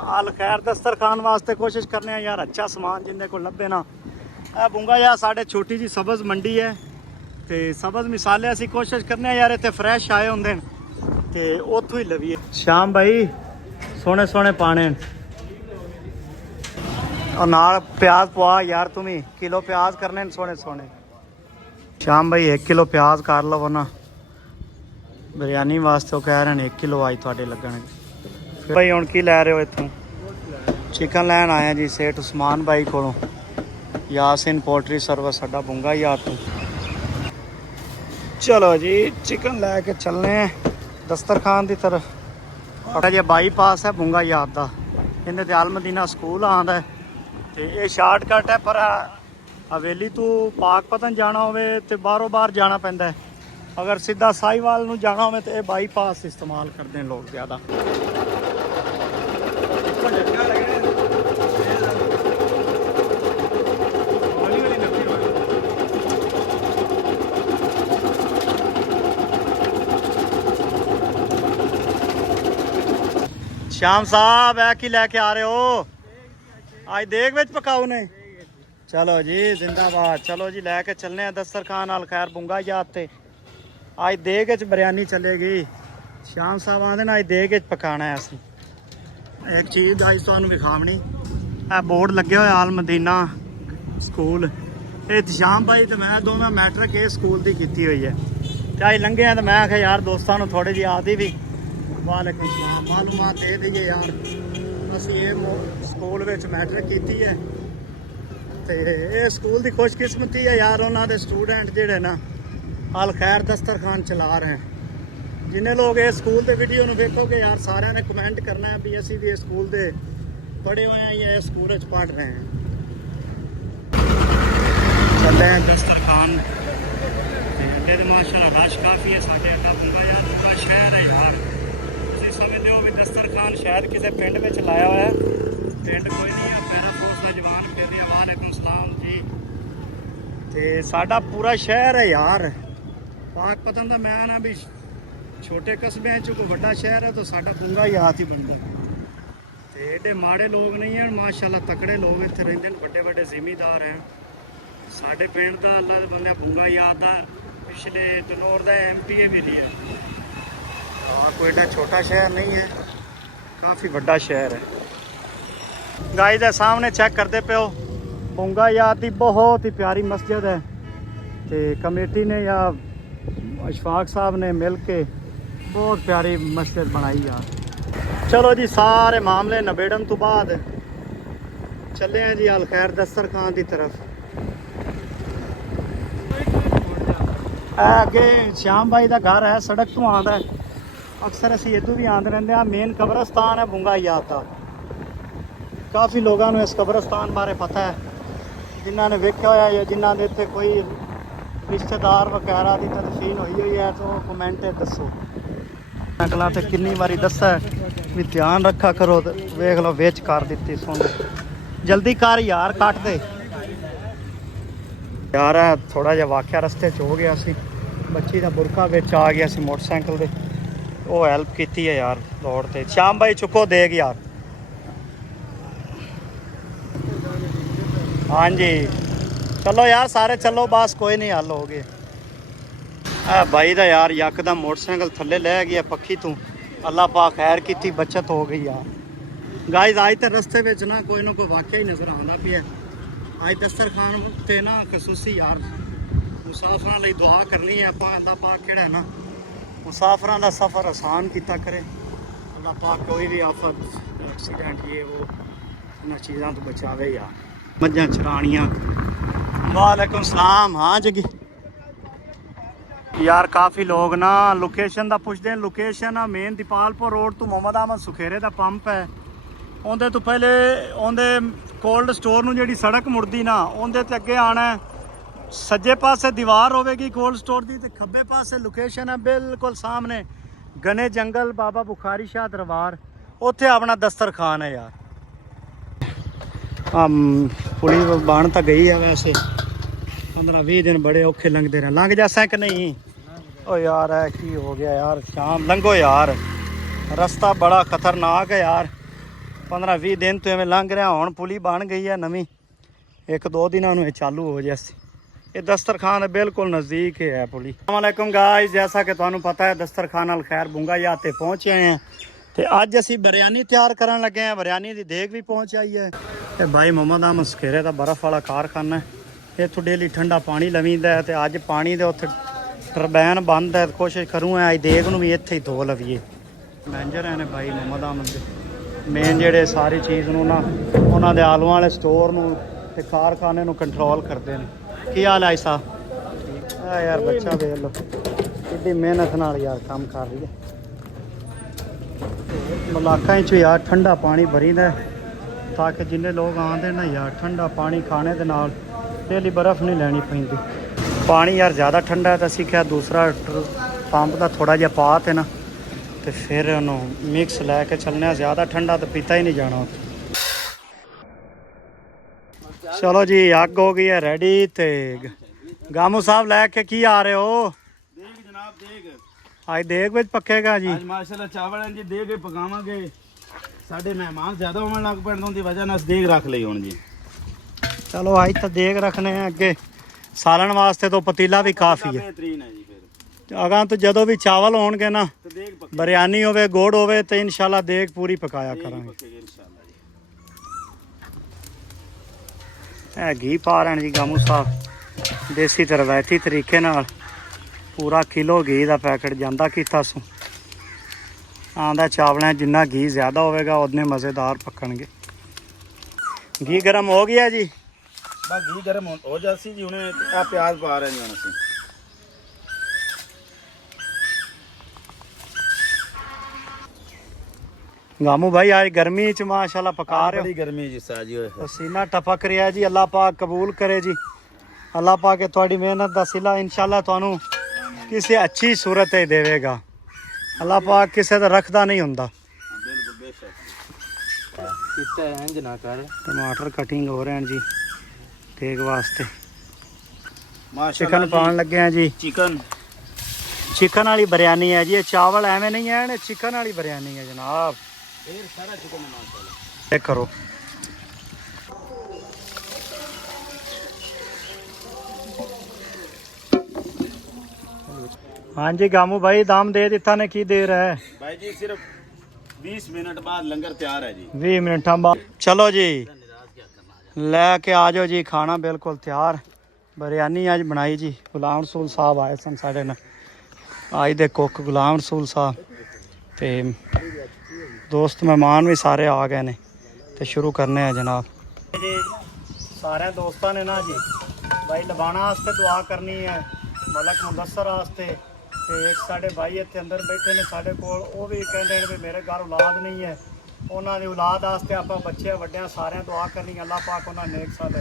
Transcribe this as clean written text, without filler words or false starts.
हाल खैर दस्तरखान वास्ते कोशिश करने हैं यार अच्छा समान जिंदे को लभे ना। ਇਹ ਬੁੰਗਾ ਯਾਰ ਸਾਡੇ ਛੋਟੀ ਜੀ ਸਬਜ਼ ਮੰਡੀ ਹੈ ਤੇ ਸਬਜ਼ ਮਿਸਾਲੇ ਅਸੀਂ ਕੋਸ਼ਿਸ਼ ਕਰਨੇ ਆ ਯਾਰ ਇੱਥੇ ਫਰੈਸ਼ ਆਏ ਹੁੰਦੇ ਨੇ ਤੇ ਉੱਥੋਂ ਹੀ ਲਵੀਏ। ਸ਼ਾਮ ਭਾਈ ਸੋਹਣੇ ਸੋਹਣੇ ਪਾਣੇ और नाल प्याज पवा यार तुम ही किलो प्याज करने सोने सोने। शाम भाई 1 किलो प्याज कर लो ना बिरयानी वास्ते वो कह रहे हैं 1 किलो आज थोड़े लगने। भाई हुण की लै रहे हो इत्थों? चिकन लैन आया जी सेठ उस्मान भाई कोलों यासिन पोल्ट्री सर्विस साडा बुंगा ही आ तू। चलो जी चिकन लैके चलने दस्तरखान की तरफ। थोड़ा जिहा बाईपास है बुंगा याद का इन्हें ते अल मदीना स्कूल आंदा है ਤੇ ਇਹ ਸ਼ਾਰਟਕਟ ਹੈ ਪਰ ਹਵੇਲੀ ਤੋਂ ਪਾਕਪਤਨ ਜਾਣਾ ਹੋਵੇ ਤੇ ਬਾਹਰੋਂ ਬਾਹਰ ਜਾਣਾ ਪੈਂਦਾ ਹੈ। ਅਗਰ ਸਿੱਧਾ ਸਾਈਵਾਲ ਨੂੰ ਜਾਣਾ ਹੋਵੇ ਤੇ ਇਹ ਬਾਈਪਾਸ ਇਸਤੇਮਾਲ ਕਰਦੇ ਨੇ ਲੋਕ ਜ਼ਿਆਦਾ। ਸ਼ਾਮ ਸਾਹਿਬ ਇਹ ਕੀ ਲੈ ਕੇ ਆ ਰਹੇ ਹੋ? आज देग विच पकाओ ने। चलो जी जिंदाबाद। चलो जी लैके चलने दस्तरखान अल खैर बुंगा याद ते आज देग विच बिरयानी चलेगी। शाम साहब आंदे ना आज देग विच पकाना है असीं। एक चीज़ अज तुहानूं विखावणी ए बोर्ड लगे होए आल मदीना स्कूल। ये शाम भाई तो मैं दोवें मैट्रिक इस स्कूल की कीती हुई है ते अज लंघे तो मैं आख्या यार दोस्तां नूं थोड़ी जी आदि भी वालेकुम सलाम मालूमात दे दईए यार ਅਸੀਂ ਇਹ ਸਕੂਲ ਵਿੱਚ ਮੈਟ੍ਰਿਕ ਕੀਤੀ ਹੈ ਤੇ ਇਹ ਸਕੂਲ ਦੀ ਖੁਸ਼ਕਿਸਮਤੀ ਹੈ ਯਾਰ ਉਹਨਾਂ ਦੇ ਸਟੂਡੈਂਟ ਜਿਹੜੇ ਨਾ ਅਲ ਖੈਰ ਦਸਤਰਖਾਨ ਚਲਾ ਰਹੇ ਹਨ। ਜਿੰਨੇ ਲੋਕ ਇਹ ਸਕੂਲ ਦੇ ਵੀਡੀਓ ਨੂੰ ਵੇਖੋਗੇ ਯਾਰ ਸਾਰਿਆਂ ਨੇ ਕਮੈਂਟ ਕਰਨਾ ਹੈ ਵੀ ਅਸੀਂ ਵੀ ਇਸ ਸਕੂਲ ਦੇ ਪੜ੍ਹੇ ਹੋਏ ਹਾਂ ਜਾਂ ਇਸ ਸਕੂਲ ਵਿੱਚ ਪੜ੍ਹ ਰਹੇ ਹਾਂ। ਚੱਲੇ ਹਾਂ ਦਸਤਰਖਾਨ ਤੇ ਅੱਡੇ ਦੇ ਮਾਸ਼ਾਅੱਲਾ ਰਸ਼ ਕਾਫੀ ਹੈ। ਸਾਡੇ ਅੱਡਾ ਬੁੰਗਾ ਯਾਰ ਪੂਰਾ ਸ਼ਹਿਰ ਹੈ ਯਾਰ। समझते हो भी दस्तरखान शायद किसी पिंड में लाया हुआ है। पिंड कोई नहीं है पैरा फोर्स का जवान फिर रही है। वालेकुम सलाम जी। तो साडा पूरा शहर है यार पाकपतन का। मैं ना भी छोटे कस्बे कोई बड़ा शहर है तो साडा बुंगा ही हाथ ही बनता। तो एडे माड़े लोग नहीं हैं माशाल्लाह तकड़े लोग इतने रहिंदे ने बड़े बड़े जिमीदार हैं। साडे पिंड का अल्लाह दे बंदे बुंगा याद आ पिछले तनौर का MPA भी रही है। कोई एडा छोटा शहर नहीं है काफ़ी बड़ा शहर है। गाइस दे सामने चेक करते पे हो बुंगा याद की बहुत ही प्यारी मस्जिद है तो कमेटी ने या अशफाक साहब ने मिल के बहुत प्यारी मस्जिद बनाई यार। चलो जी सारे मामले नबेड़न तो बाद चले हैं जी अल खैर दस्तरखान की तरफ। अगे श्याम भाई का घर है सड़क तो आता है अक्सर असी इधर भी आते रहते हैं। मेन कब्रस्तान है बुंगा याद का। काफ़ी लोगों को इस कब्रस्तान बारे पता है जिन्होंने वेख्या होया या जिन्होंने इतने कोई रिश्तेदार वगैरह की तदफीन हुई है तो कमेंट दसो। अगला तो कितनी बारी दसा भी ध्यान रखा करो तो वेख लो विच कर दी सुन जल्दी कर यार कट दे यार। थोड़ा जिहा वाक़या रस्ते च हो गया सी बच्ची का बुरका विच आ गया सी मोटरसाइकिल दे वो हेल्प की है यार दौड़ते। शाम भाई चुको देग यार। हाँ जी चलो यार सारे चलो बस कोई नहीं हल हो गए। भाई दा यार यकदम मोटरसाइकिल थले लै गया पक्खी तू अल्लाह पाक खैर की बचत हो गई यार। गाइस आज तो रस्ते में ना कोई वाक़या ही नज़र आता पिया। आज दस्तरखान ते ना खसूसी यार मुसाफिरां लई दुआ करनी है आपां अल्लाह पाक किहड़ा है ना मुसाफिरां दा सफ़र आसान किया करे। अल्लाह पाक कोई भी आफत एक्सीडेंट ये वो इन्हां चीज़ों तो बचावे यार। मझां चरानियाँ। वालेकुम सलाम। हाँ जी यार काफ़ी लोग ना लोकेशन का पुछते हैं। लोकेशन मेन दीपालपुर रोड तो मोहम्मद अहमद सुखेरे का पंप है उनके तो पहले उनके कोल्ड स्टोर नूं जिहड़ी सड़क मुड़दी ना उनके ते अगे आना है। सज्जे पासे दीवार होगी कोल्ड स्टोर की तो खब्बे पासे लोकेशन है बिल्कुल सामने घने जंगल बाबा बुखारी शाह दरबार उत्थे अपना दस्तरखान है यार। पुलिस बन तो गई है वैसे 15-20 दिन बड़े औखे लंघते रहे। लंघ जासा कि नहीं? ओ यार है की हो गया यार। शाम लंघो यार रास्ता बड़ा खतरनाक है यार। 15-20 ਦਿਨ ਤੋਂ ਐਵੇਂ ਲੰਘ ਰਿਹਾ। ਹੁਣ ਪੁਲੀ ਬਣ ਗਈ ਹੈ ਨਵੀਂ, 1-2 ਦਿਨਾਂ ਨੂੰ ਇਹ ਚਾलू हो जाए। ये दस्तरखान बिल्कुल नज़दीक है पुली। अस्सलामुअलैकुम गाइस, जैसा कि तुहानू पता है दस्तरखान अल खैर बुंगा या ते पहुंचे हैं ते अज असी बिरयानी तैयार करन लगे हैं। बिरयानी की देग भी पहुंच आई है। ते भाई मोहम्मद अहमद सखेरे का बर्फ वाला कारखाना है। इत्थों डेली ठंडा पानी लवींदा है ते अज पानी दे उत्थे टरबैन बंद है। कोशिश करूँ अज देग नूं भी इत्थे ही धो लवीए। मैनेजर है ने भाई मोहम्मद अहमद दे मेन जेहड़े सारी चीज़ नूं ना उन्हां दे आलूआं वाले स्टोर नूं ते कारखाने नूं कंट्रोल करते हैं। की हाल है ऐसा यार? बच्चा देख लो कि मेहनत नाल यार काम कर रही है। मलाका यार ठंडा पानी भरी दा ताकि जिन्ने लोग आते ना यार ठंडा पानी खाने के नाल डेली बर्फ़ नहीं लैनी पैंदी। पानी यार ज़्यादा ठंडा है तो असीं क्या दूसरा पंप का थोड़ा जिहा पा ते ना तो फिर उन्होंने मिक्स लैके चलने। ज़्यादा ठंडा तो पीता ही नहीं जाना। चलो जी अग हो गई है रेडी। तो गामू साहब लैके की आ रहे हो? देग जनाब देग आज देग विच पकेगा जी। आज माशाल्लाह चावल हैं जी, देग पकावांगे। साडे मेहमान ज्यादा होने लग पैण दी वजह नाल देग रख लई हुण जी। चलो आज तो देग रखने हैं, अगे सालन वास्ते तो पतीला भी काफ़ी है। बेहतरीन है जी। फिर अगां तो जदों भी चावल होणगे ना तो देग पक्की बिरयानी होवे गुड़ होवे तो इंशाल्लाह देग पूरी पकाया करांगे। पकेगी इंशाल्लाह जी। है घी पा रहे हैं जी गामू साहब देसी ते रवायती तरीके नाल। पूरा किलो घी का पैकेट जांदा कीता सू। आंदा चावलें जिन्ना घी ज़्यादा होवेगा उतने मज़ेदार पकणगे। घी गर्म हो गया जी। बस घी गर्म हो जासी जी। हुणे आ प्याज पा रहे हैं जी हुण असीं। गामू भाई आज गर्मी च माशाल्लाह पका रहे हो। बड़ी गर्मी जी साजी होए। पसीना टपक रहा है जी। अल्लाह पाक कबूल करे जी। अल्लाह पाक थोड़ी मेहनत का सिला इंशाल्लाह तुहानू किसी अच्छी सूरत ही देवेगा। अल्लाह पाक किसी का रखदा नहीं हुंदा। बिल्कुल बेशक। कितना इंज ना कर। टमाटर कटिंग हो रहे हैं जी देग वास्ते। माशाल्लाह चिकन पान लगे हैं जी। चिकन चिकन वाली बिरयानी है जी। ये चावल एवं नहीं है, चिकन वाली बिरयानी है जनाब। ढेर सारा चिकन है माशाल्लाह। चेक करो। हाँ जी गामू भाई दाम दे दिता ने की देर है? भाई जी सिर्फ 20 मिनट बाद लंगर तैयार है जी। 20 मिनट बाद। चलो जी लैके आ जाओ जी। खाना बिल्कुल तैयार। बिरयानी अज बनाई जी। गुलाम रसूल साहब आए सन साढ़े नाल। अज दे कुक गुलाम रसूल साहब ते दोस्त मेहमान भी सारे आ गए ने। तो शुरू करने हैं जनाब जी। सारे दोस्तों ने ना जी भाई लबाना वास्ते दुआ करनी है, मलक मुदस्सर वास्ते। एक साढ़े भाई इतने अंदर बैठे ने साढ़े कोल, वो भी कहते हैं भी मेरे घर औलाद नहीं है। उन्होंने औलाद वास्ते आप बच्चे वड्डिया सारे दुआ करनी। अल्लाह पाक उन्होंने नेक साल